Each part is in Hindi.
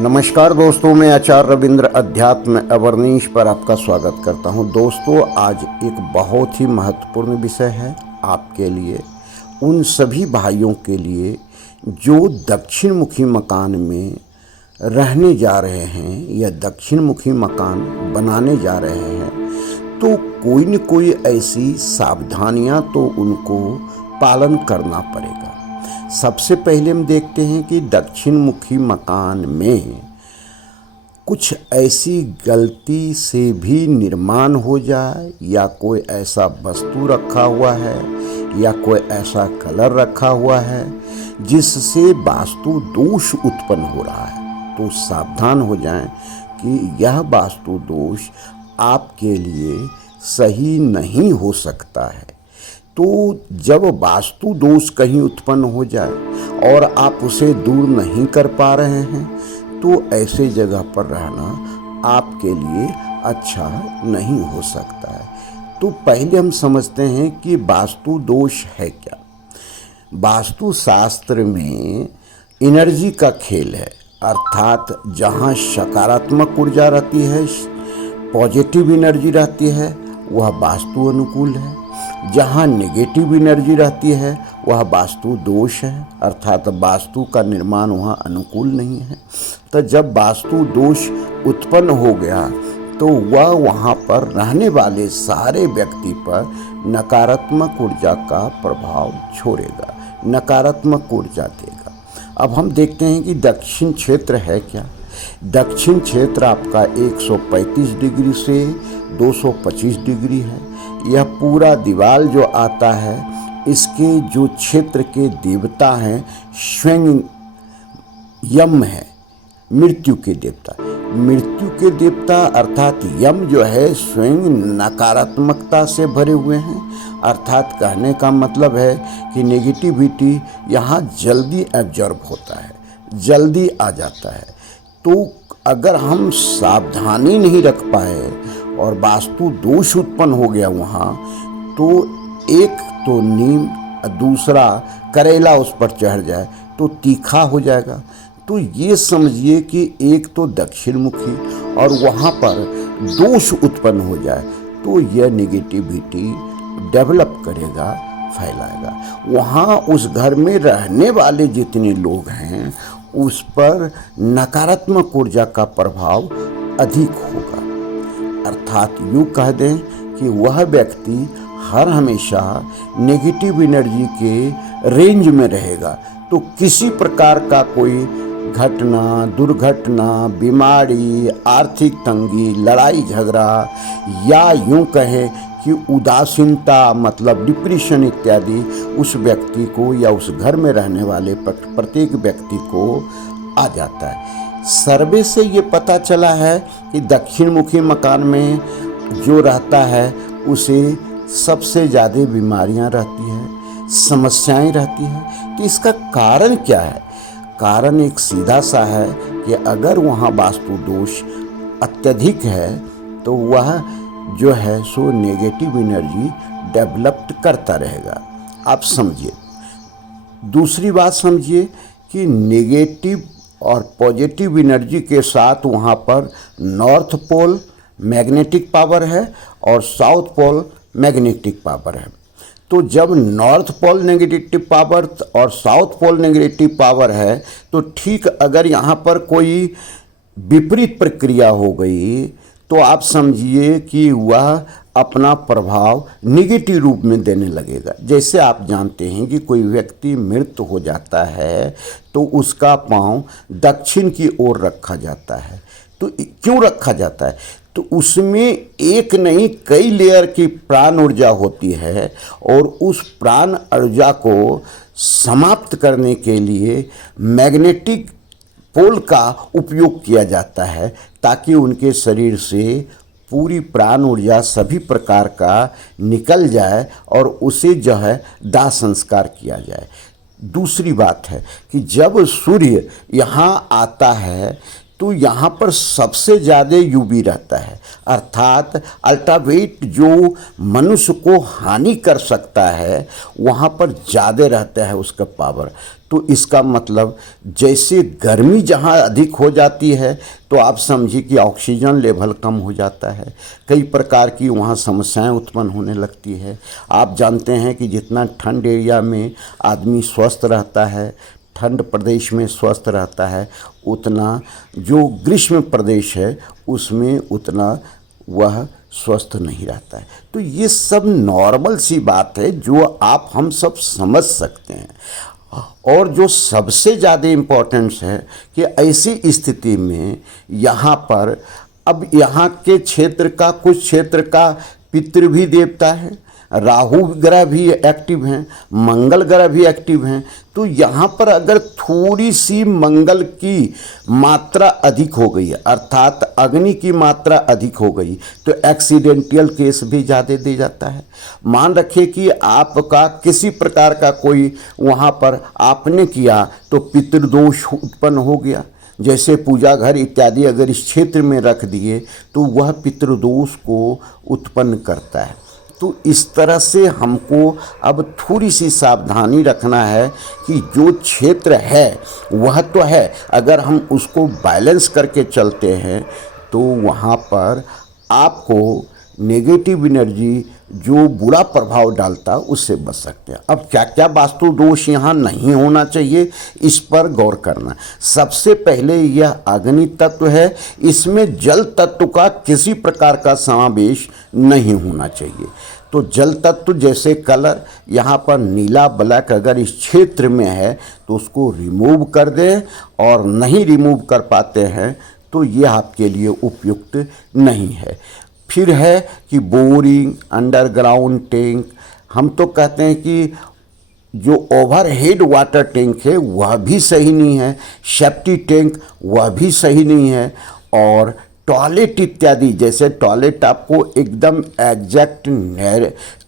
नमस्कार दोस्तों, मैं आचार्य रविंद्र अध्यात्म अवर्नीश पर आपका स्वागत करता हूं। दोस्तों, आज एक बहुत ही महत्वपूर्ण विषय है आपके लिए, उन सभी भाइयों के लिए जो दक्षिण मुखी मकान में रहने जा रहे हैं या दक्षिण मुखी मकान बनाने जा रहे हैं। तो कोई न कोई ऐसी सावधानियां तो उनको पालन करना पड़ेगा। सबसे पहले हम देखते हैं कि दक्षिण मुखी मकान में कुछ ऐसी गलती से भी निर्माण हो जाए या कोई ऐसा वस्तु रखा हुआ है या कोई ऐसा कलर रखा हुआ है जिससे वास्तु दोष उत्पन्न हो रहा है, तो सावधान हो जाएं कि यह वास्तु दोष आपके लिए सही नहीं हो सकता है। तो जब वास्तु दोष कहीं उत्पन्न हो जाए और आप उसे दूर नहीं कर पा रहे हैं, तो ऐसे जगह पर रहना आपके लिए अच्छा नहीं हो सकता है। तो पहले हम समझते हैं कि वास्तु दोष है क्या। वास्तु शास्त्र में एनर्जी का खेल है, अर्थात जहाँ सकारात्मक ऊर्जा रहती है, पॉजिटिव एनर्जी रहती है, वह वास्तु अनुकूल है। जहाँ नेगेटिव एनर्जी रहती है वह वास्तु दोष है, अर्थात वास्तु का निर्माण वहाँ अनुकूल नहीं है। तो जब वास्तु दोष उत्पन्न हो गया तो वह वहाँ पर रहने वाले सारे व्यक्ति पर नकारात्मक ऊर्जा का प्रभाव छोड़ेगा, नकारात्मक ऊर्जा देगा। अब हम देखते हैं कि दक्षिण क्षेत्र है क्या। दक्षिण क्षेत्र आपका 135 डिग्री से 225 डिग्री है। यह पूरा दीवार जो आता है, इसके जो क्षेत्र के देवता हैं स्वयं यम है, मृत्यु के देवता। मृत्यु के देवता अर्थात यम जो है स्वयं नकारात्मकता से भरे हुए हैं, अर्थात कहने का मतलब है कि नेगेटिविटी यहाँ जल्दी एब्जॉर्ब होता है, जल्दी आ जाता है। तो अगर हम सावधानी नहीं रख पाए और वास्तु दोष उत्पन्न हो गया वहाँ, तो एक तो नीम, दूसरा करेला उस पर चढ़ जाए तो तीखा हो जाएगा। तो ये समझिए कि एक तो दक्षिण मुखी और वहाँ पर दोष उत्पन्न हो जाए तो यह नेगेटिविटी डेवलप करेगा, फैलाएगा। वहाँ उस घर में रहने वाले जितने लोग हैं उस पर नकारात्मक ऊर्जा का प्रभाव अधिक होगा। अर्थात यूँ कह दें कि वह व्यक्ति हर हमेशा नेगेटिव एनर्जी के रेंज में रहेगा। तो किसी प्रकार का कोई घटना, दुर्घटना, बीमारी, आर्थिक तंगी, लड़ाई झगड़ा या यूँ कहें कि उदासीनता मतलब डिप्रेशन इत्यादि उस व्यक्ति को या उस घर में रहने वाले प्रत्येक व्यक्ति को आ जाता है। सर्वे से ये पता चला है कि दक्षिण मुखी मकान में जो रहता है उसे सबसे ज़्यादा बीमारियां रहती हैं, समस्याएं रहती हैं। तो इसका कारण क्या है? कारण एक सीधा सा है कि अगर वहाँ वास्तु दोष अत्यधिक है तो वह जो है सो नेगेटिव एनर्जी डेवलप्ड करता रहेगा। आप समझिए। दूसरी बात समझिए कि नेगेटिव और पॉजिटिव एनर्जी के साथ वहाँ पर नॉर्थ पोल मैग्नेटिक पावर है और साउथ पोल मैग्नेटिक पावर है। तो जब नॉर्थ पोल नेगेटिव पावर और साउथ पोल नेगेटिव पावर है तो ठीक अगर यहाँ पर कोई विपरीत प्रक्रिया हो गई तो आप समझिए कि वह अपना प्रभाव निगेटिव रूप में देने लगेगा। जैसे आप जानते हैं कि कोई व्यक्ति मृत हो जाता है तो उसका पांव दक्षिण की ओर रखा जाता है। तो क्यों रखा जाता है? तो उसमें एक नहीं कई लेयर की प्राण ऊर्जा होती है और उस प्राण ऊर्जा को समाप्त करने के लिए मैग्नेटिक पोल का उपयोग किया जाता है ताकि उनके शरीर से पूरी प्राण ऊर्जा सभी प्रकार का निकल जाए और उसे जो है दाह संस्कार किया जाए। दूसरी बात है कि जब सूर्य यहाँ आता है तो यहाँ पर सबसे ज़्यादा यूवी रहता है, अर्थात अल्ट्रावायलेट जो मनुष्य को हानि कर सकता है वहाँ पर ज़्यादा रहता है उसका पावर। तो इसका मतलब जैसे गर्मी जहाँ अधिक हो जाती है तो आप समझिए कि ऑक्सीजन लेवल कम हो जाता है, कई प्रकार की वहाँ समस्याएं उत्पन्न होने लगती है। आप जानते हैं कि जितना ठंड एरिया में आदमी स्वस्थ रहता है, ठंड प्रदेश में स्वस्थ रहता है, उतना जो ग्रीष्म प्रदेश है उसमें उतना वह स्वस्थ नहीं रहता है। तो ये सब नॉर्मल सी बात है जो आप हम सब समझ सकते हैं। और जो सबसे ज़्यादा इम्पोर्टेंस है कि ऐसी स्थिति में यहाँ पर अब यहाँ के क्षेत्र का कुछ क्षेत्र का पितृ भी देवता है, राहु ग्रह भी एक्टिव हैं, मंगल ग्रह भी एक्टिव हैं। तो यहाँ पर अगर थोड़ी सी मंगल की मात्रा अधिक हो गई है, अर्थात अग्नि की मात्रा अधिक हो गई, तो एक्सीडेंटल केस भी ज़्यादा दे जाता है। मान रखिए कि आपका किसी प्रकार का कोई वहाँ पर आपने किया तो पितृदोष उत्पन्न हो गया, जैसे पूजा घर इत्यादि अगर इस क्षेत्र में रख दिए तो वह पितृदोष को उत्पन्न करता है। तो इस तरह से हमको अब थोड़ी सी सावधानी रखना है कि जो क्षेत्र है वह तो है, अगर हम उसको बैलेंस करके चलते हैं तो वहाँ पर आपको नेगेटिव एनर्जी जो बुरा प्रभाव डालता उससे बच सकते हैं। अब क्या क्या वास्तु दोष यहाँ नहीं होना चाहिए इस पर गौर करना। सबसे पहले यह अग्नि तत्व है, इसमें जल तत्व का किसी प्रकार का समावेश नहीं होना चाहिए। तो जल तत्व जैसे कलर यहाँ पर नीला ब्लैक अगर इस क्षेत्र में है तो उसको रिमूव कर दें, और नहीं रिमूव कर पाते हैं तो ये आपके लिए उपयुक्त नहीं है। फिर है कि बोरिंग, अंडरग्राउंड टैंक, हम तो कहते हैं कि जो ओवरहेड वाटर टैंक है वह भी सही नहीं है, सेफ्टी टैंक वह भी सही नहीं है, और टॉयलेट इत्यादि, जैसे टॉयलेट आपको एकदम एग्जैक्ट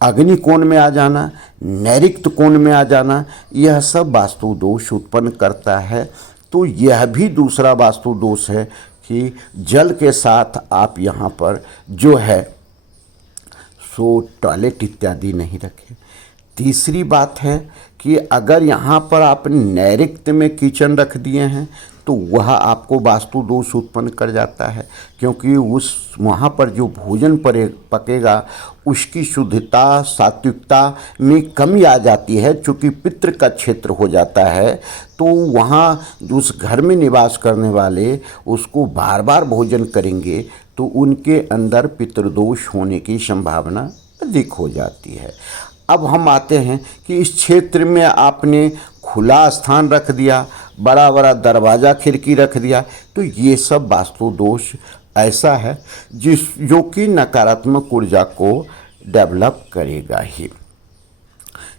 अग्नि कोण में आ जाना, नैऋत्य कोण में आ जाना, यह सब वास्तु दोष उत्पन्न करता है। तो यह भी दूसरा वास्तु दोष है कि जल के साथ आप यहाँ पर जो है सो टॉयलेट इत्यादि नहीं रखें। तीसरी बात है कि अगर यहाँ पर आपने नैऋत्य में किचन रख दिए हैं तो वह आपको वास्तु दोष उत्पन्न कर जाता है, क्योंकि उस वहाँ पर जो भोजन पकेगा उसकी शुद्धता सात्विकता में कमी आ जाती है। चूँकि पितृ का क्षेत्र हो जाता है तो वहाँ उस घर में निवास करने वाले उसको बार बार भोजन करेंगे तो उनके अंदर पितृदोष होने की संभावना अधिक हो जाती है। अब हम आते हैं कि इस क्षेत्र में आपने खुला स्थान रख दिया, बड़ा बड़ा दरवाज़ा खिड़की रख दिया, तो ये सब वास्तु दोष ऐसा है जो कि नकारात्मक ऊर्जा को डेवलप करेगा ही।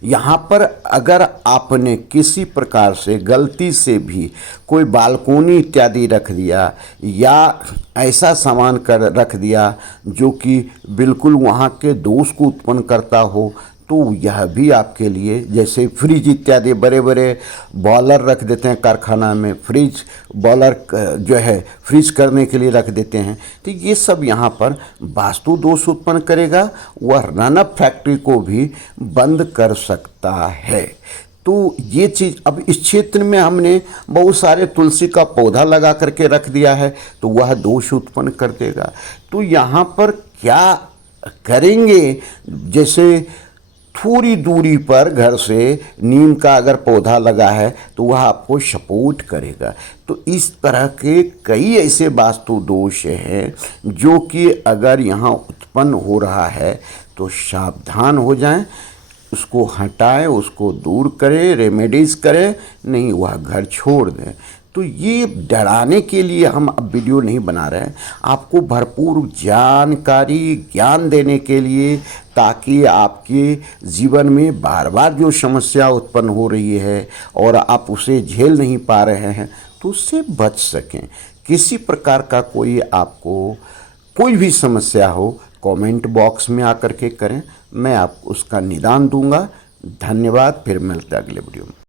यहाँ पर अगर आपने किसी प्रकार से गलती से भी कोई बालकोनी इत्यादि रख दिया या ऐसा सामान कर रख दिया जो कि बिल्कुल वहाँ के दोष को उत्पन्न करता हो, तो यह भी आपके लिए, जैसे फ्रिज इत्यादि बड़े बड़े बॉयलर रख देते हैं कारखाना में, फ्रिज बॉयलर जो है फ्रीज करने के लिए रख देते हैं, तो ये सब यहाँ पर वास्तु दोष उत्पन्न करेगा। वह रनअप फैक्ट्री को भी बंद कर सकता है। तो ये चीज़, अब इस क्षेत्र में हमने बहुत सारे तुलसी का पौधा लगा करके रख दिया है तो वह दोष उत्पन्न कर देगा। तो यहाँ पर क्या करेंगे, जैसे थोड़ी दूरी पर घर से नीम का अगर पौधा लगा है तो वह आपको सपोर्ट करेगा। तो इस तरह के कई ऐसे वास्तु दोष हैं जो कि अगर यहाँ उत्पन्न हो रहा है तो सावधान हो जाएं, उसको हटाएं, उसको दूर करें, रेमेडीज़ करें, नहीं वह घर छोड़ दें। तो ये डराने के लिए हम अब वीडियो नहीं बना रहे हैं, आपको भरपूर जानकारी ज्ञान देने के लिए, ताकि आपके जीवन में बार बार जो समस्या उत्पन्न हो रही है और आप उसे झेल नहीं पा रहे हैं तो उससे बच सकें। किसी प्रकार का कोई आपको कोई भी समस्या हो कमेंट बॉक्स में आकर के करें, मैं आपको उसका निदान दूंगा। धन्यवाद, फिर मिलते हैं अगले वीडियो में।